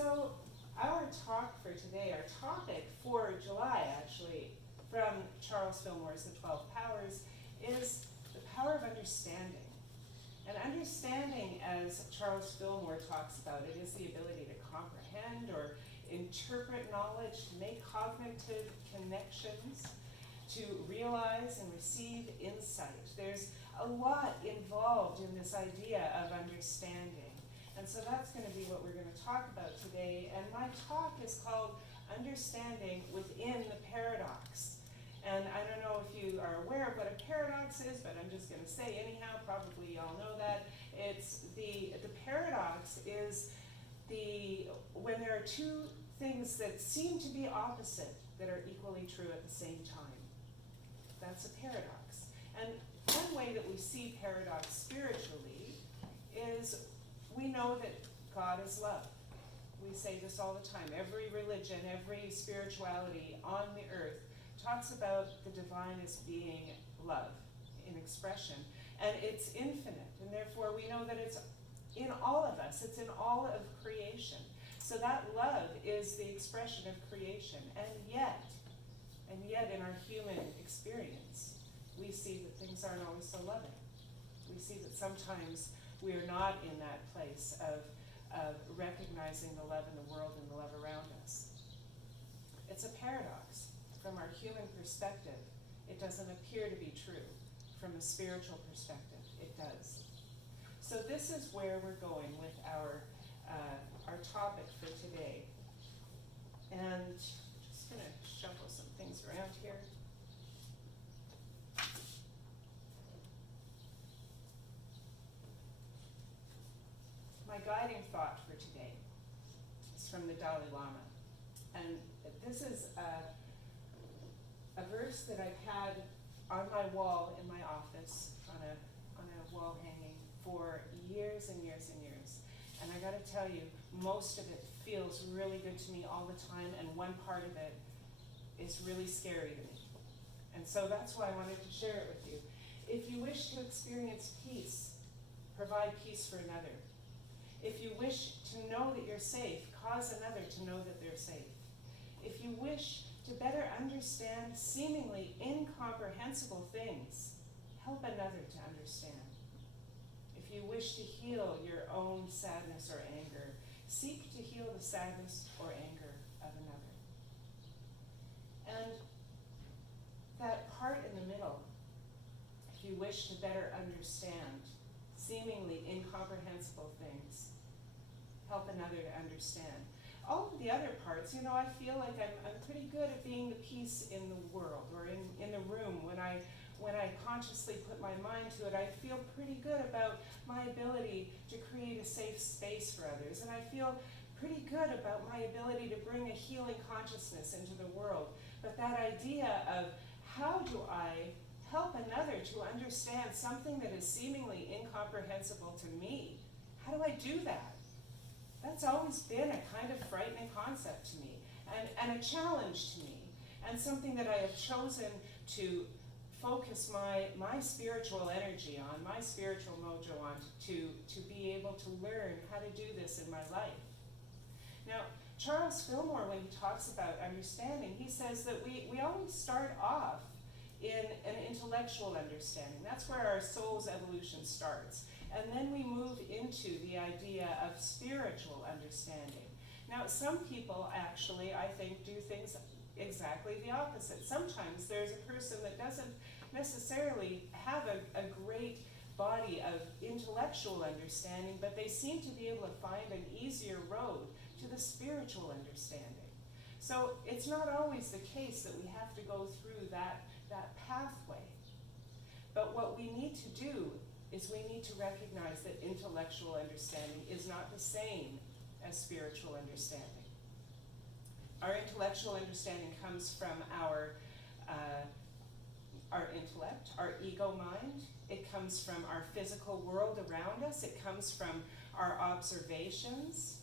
So our talk for today, our topic for July actually, from Charles Fillmore's The 12 Powers, is the power of understanding. And understanding, as Charles Fillmore talks about it, is the ability to comprehend or interpret knowledge, to make cognitive connections, to realize and receive insight. There's a lot involved in this idea of understanding. And so that's going to be what we're going to talk about today. And my talk is called Understanding Within the Paradox. And I don't know if you are aware of what a paradox is, but I'm just going to say anyhow, probably you all know that. It's the paradox is when there are two things that seem to be opposite that are equally true at the same time. That's a paradox. And one way that we see paradox spiritually is we know that God is love. We say this all the time. Every religion, every spirituality on the earth talks about the divine as being love in expression. And it's infinite, and therefore we know that it's in all of us. It's in all of creation. So that love is the expression of creation. And yet in our human experience, we see that things aren't always so loving. We see that sometimes we are not in that place of recognizing the love in the world and the love around us. It's a paradox. From our human perspective, it doesn't appear to be true. From a spiritual perspective, it does. So this is where we're going with our topic for today. And just going to shuffle some things around here. My guiding thought for today is from the Dalai Lama. And this is a verse that I've had on my wall in my office, on a wall hanging for years and years and years. And I gotta tell you, most of it feels really good to me all the time, and one part of it is really scary to me. And so that's why I wanted to share it with you. If you wish to experience peace, provide peace for another. If you wish to know that you're safe, cause another to know that they're safe. If you wish to better understand seemingly incomprehensible things, help another to understand. If you wish to heal your own sadness or anger, seek to heal the sadness or anger of another. And that part in the middle, if you wish to better understand seemingly incomprehensible things, help another to understand. All of the other parts, I feel like I'm pretty good at being the peace in the world or in the room. When I consciously put my mind to it, I feel pretty good about my ability to create a safe space for others. And I feel pretty good about my ability to bring a healing consciousness into the world. But that idea of how do I help another to understand something that is seemingly incomprehensible to me? How do I do that? That's always been a kind of frightening concept to me, and a challenge to me, and something that I have chosen to focus my spiritual energy on, my spiritual mojo on, to be able to learn how to do this in my life. Now, Charles Fillmore, when he talks about understanding, he says that we always start off in an intellectual understanding. That's where our soul's evolution starts. And then we move into the idea of spiritual understanding. Now, some people actually, I think, do things exactly the opposite. Sometimes there's a person that doesn't necessarily have a great body of intellectual understanding, but they seem to be able to find an easier road to the spiritual understanding. So it's not always the case that we have to go through that pathway. But what we need to do is we need to recognize that intellectual understanding is not the same as spiritual understanding. Our intellectual understanding comes from our intellect, our ego mind. It comes from our physical world around us. It comes from our observations.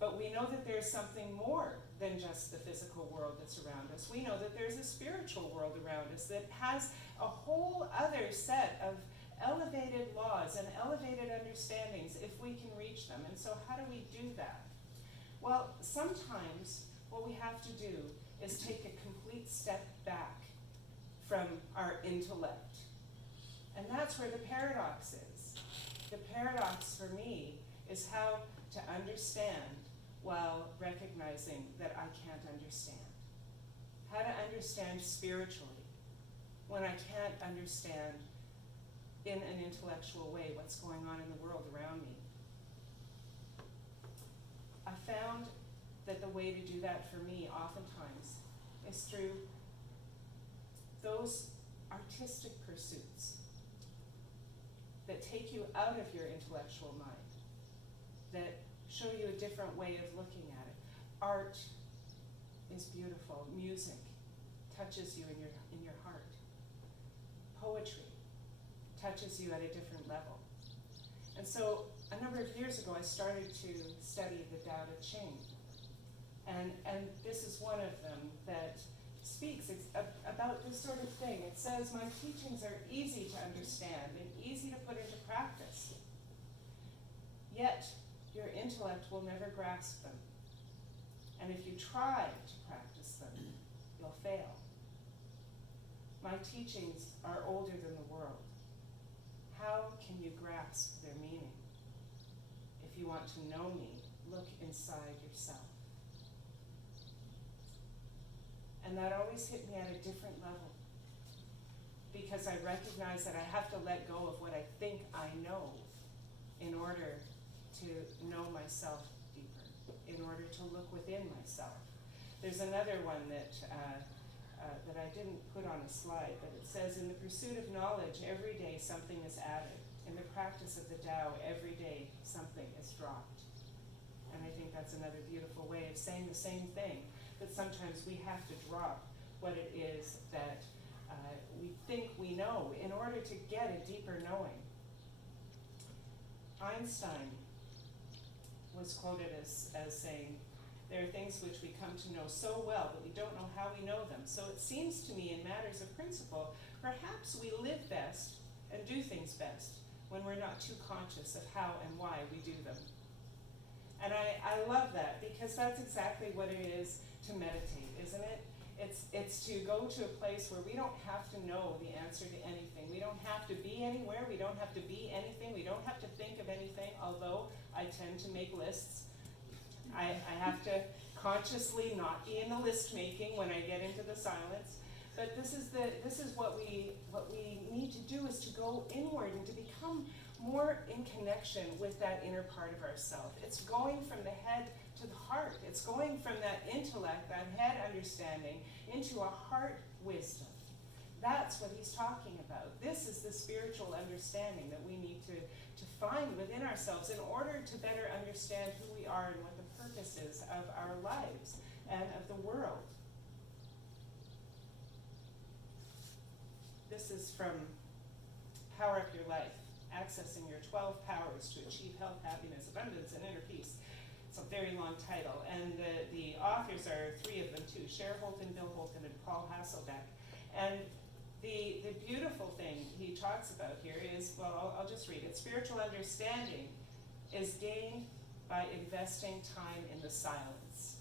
But we know that there's something more than just the physical world that's around us. We know that there's a spiritual world around us that has a whole other set of elevated laws and elevated understandings if we can reach them. And so how do we do that? Well, sometimes what we have to do is take a complete step back from our intellect. And that's where the paradox is. The paradox for me is how to understand while recognizing that I can't understand. How to understand spiritually when I can't understand in an intellectual way what's going on in the world around me. I found that the way to do that for me oftentimes is through those artistic pursuits that take you out of your intellectual mind, that show you a different way of looking at it. Art is beautiful. Music touches you in your heart. Poetry touches you at a different level. And so a number of years ago, I started to study the Tao Te Ching. And this is one of them that speaks about this sort of thing. It says, my teachings are easy to understand and easy to put into practice. Yet, your intellect will never grasp them. And if you try to practice them, you'll fail. My teachings are older than the world. How can you grasp their meaning? If you want to know me, look inside yourself. And that always hit me at a different level, because I recognize that I have to let go of what I think I know in order to know myself deeper, in order to look within myself. There's another one that I didn't put on a slide, but it says, in the pursuit of knowledge, every day something is added. In the practice of the Tao, every day something is dropped. And I think that's another beautiful way of saying the same thing, that sometimes we have to drop what it is that we think we know in order to get a deeper knowing. Einstein was quoted as saying, there are things which we come to know so well that we don't know how we know them. So it seems to me, in matters of principle, perhaps we live best and do things best when we're not too conscious of how and why we do them. And I love that, because that's exactly what it is to meditate, isn't it? It's to go to a place where we don't have to know the answer to anything. We don't have to be anywhere. We don't have to be anything. We don't have to think of anything, although I tend to make lists. I have to consciously not be in the list making when I get into the silence. But this is what we need to do, is to go inward and to become more in connection with that inner part of ourself. It's going from the head to the heart. It's going from that intellect, that head understanding, into a heart wisdom. That's what he's talking about. This is the spiritual understanding that we need to find within ourselves in order to better understand who we are and what the purpose is of our lives and of the world. This is from Power Up Your Life, Accessing Your 12 Powers to Achieve Health, Happiness, Abundance, and Inner Peace. It's a very long title, and the authors are three of them too, Cher Holton, Bill Holton, and Paul Hasselbeck. And the beautiful thing he talks about here is, well, I'll just read it. Spiritual understanding is gained by investing time in the silence.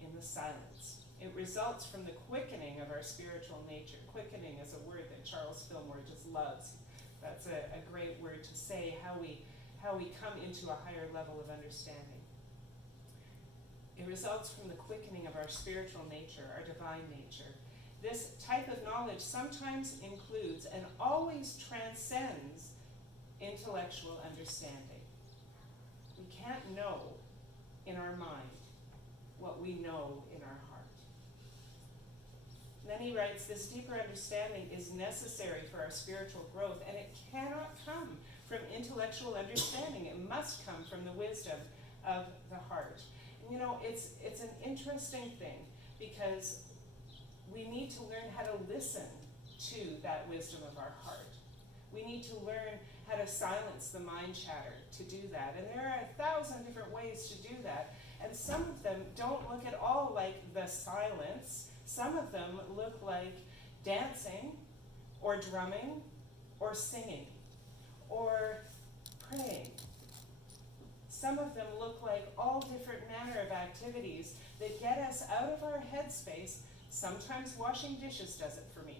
In the silence. It results from the quickening of our spiritual nature. Quickening is a word that Charles Fillmore just loves. That's a great word to say how we come into a higher level of understanding. It results from the quickening of our spiritual nature, our divine nature. This type of knowledge sometimes includes and always transcends intellectual understanding. We can't know in our mind what we know in our heart. And then he writes, this deeper understanding is necessary for our spiritual growth, and it cannot come from intellectual understanding. It must come from the wisdom of the heart. And you know, it's an interesting thing, because we need to learn how to listen to that wisdom of our heart. We need to learn how to silence the mind chatter to do that. And there are 1,000 different ways to do that. And some of them don't look at all like the silence. Some of them look like dancing, or drumming, or singing, or praying. some of them look like all different manner of activities that get us out of our headspace. Sometimes washing dishes does it for me.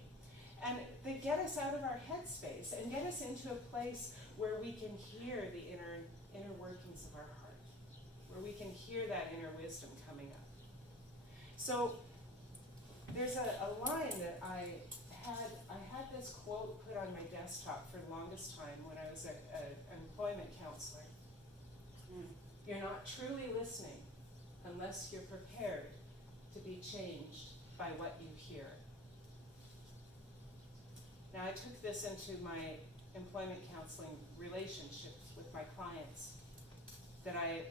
And they get us out of our headspace and get us into a place where we can hear the inner workings of our heart, where we can hear that inner wisdom coming up. So there's a line that I had this quote put on my desktop for the longest time when I was an employment counselor. You're not truly listening unless you're prepared to be changed by what you hear. Now, I took this into my employment counseling relationships with my clients, that I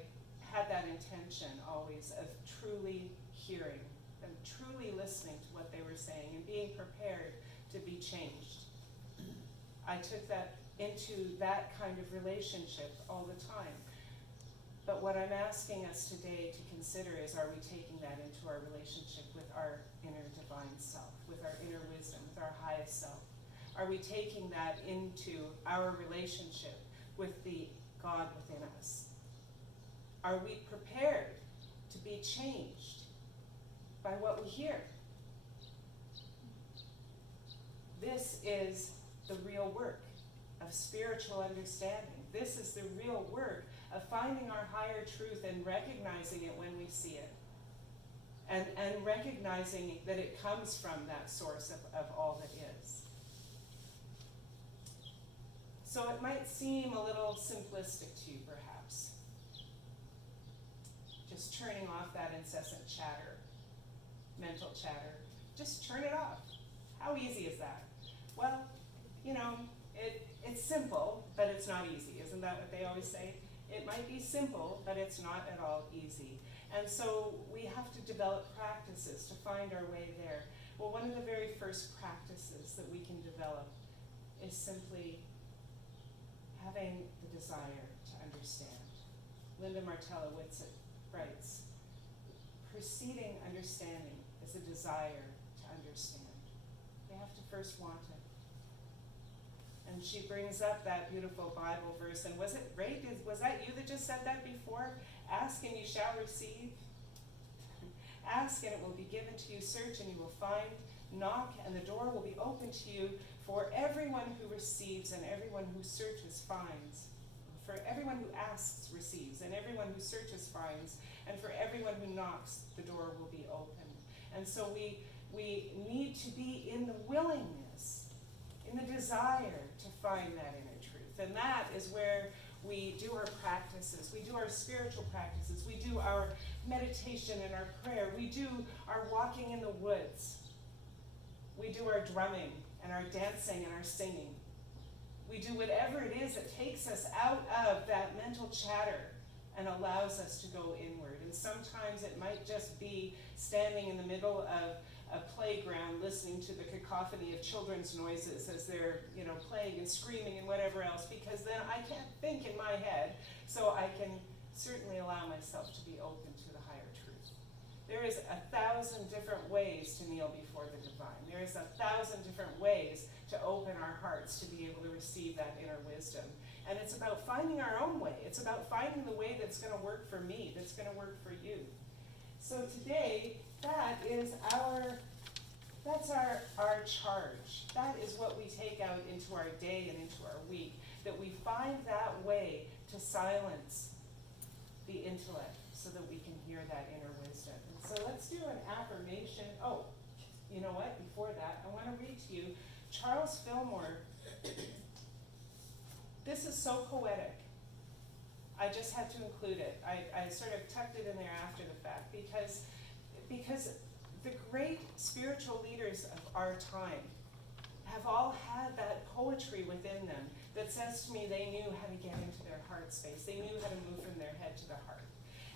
had that intention always of truly hearing and truly listening to what they were saying and being prepared to be changed. I took that into that kind of relationship all the time. But what I'm asking us today to consider is, are we taking that into our relationship with our inner divine self, with our inner wisdom, with our highest self? Are we taking that into our relationship with the God within us? Are we prepared to be changed by what we hear? This is the real work of spiritual understanding. This is the real work of finding our higher truth and recognizing it when we see it. And recognizing that it comes from that source of all that is. So it might seem a little simplistic to you, perhaps. Just turning off that incessant chatter, mental chatter. Just turn it off. How easy is that? Well, it's simple, but it's not easy. Isn't that what they always say? It might be simple, but it's not at all easy. And so we have to develop practices to find our way there. Well, one of the very first practices that we can develop is simply having the desire to understand. Linda Martella Whitsitt writes, preceding understanding is a desire to understand. You have to first want it. And she brings up that beautiful Bible verse. And was it Ray? Was that you that just said that before? Ask and you shall receive. Ask and it will be given to you. Search and you will find. Knock and the door will be open to you. For everyone who receives and everyone who searches finds. For everyone who asks receives, and everyone who searches finds. And for everyone who knocks, the door will be open. And so we need to be in the willingness, in the desire to find that inner truth. And that is where we do our practices. We do our spiritual practices. We do our meditation and our prayer. We do our walking in the woods. We do our drumming and our dancing and our singing. We do whatever it is that takes us out of that mental chatter and allows us to go inward. And sometimes it might just be standing in the middle of a playground listening to the cacophony of children's noises as they're, playing and screaming and whatever else, because then I can't think in my head, so I can certainly allow myself to be open to the higher truth. There is 1,000 different ways to kneel before the divine. There is 1,000 different ways to open our hearts to be able to receive that inner wisdom. And it's about finding our own way. It's about finding the way that's going to work for me, that's going to work for you. So today, that's our charge. That is what we take out into our day and into our week, that we find that way to silence the intellect so that we can hear that inner wisdom. And so let's do an affirmation. Oh, you know what? Before that, I want to read to you Charles Fillmore. This is so poetic. I just had to include it. I sort of tucked it in there after the fact because the great spiritual leaders of our time have all had that poetry within them that says to me they knew how to get into their heart space. They knew how to move from their head to the heart.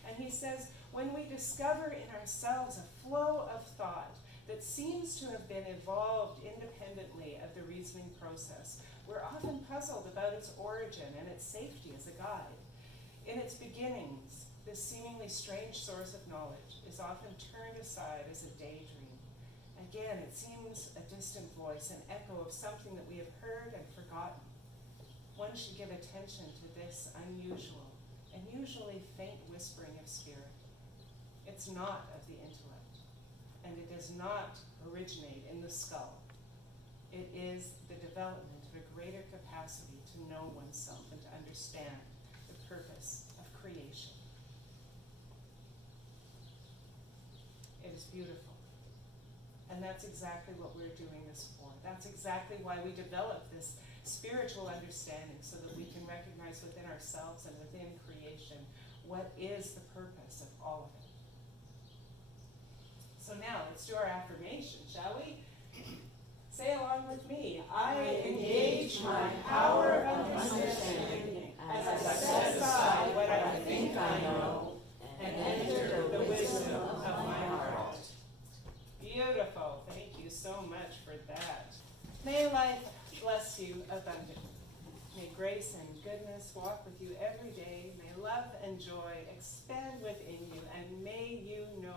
And he says, when we discover in ourselves a flow of thought that seems to have been evolved independently of the reasoning process, we're often puzzled about its origin and its safety as a guide. In its beginnings, this seemingly strange source of knowledge is often turned aside as a daydream. Again, it seems a distant voice, an echo of something that we have heard and forgotten. One should give attention to this unusual, and usually faint whispering of spirit. It's not of the intellect, and it does not originate in the skull. It is the development of a greater capacity to know oneself and to understand the purpose of creation. It is beautiful. And that's exactly what we're doing this for. That's exactly why we develop this spiritual understanding, so that we can recognize within ourselves and within creation what is the purpose of all of it. So now, let's do our affirmation, shall we? Say along with me. I engage my power of understanding as I set aside what I think I know and enter the wisdom of my heart. Beautiful. Thank you so much for that. May life bless you abundantly. May grace and goodness walk with you every day. May love and joy expand within you, and may you know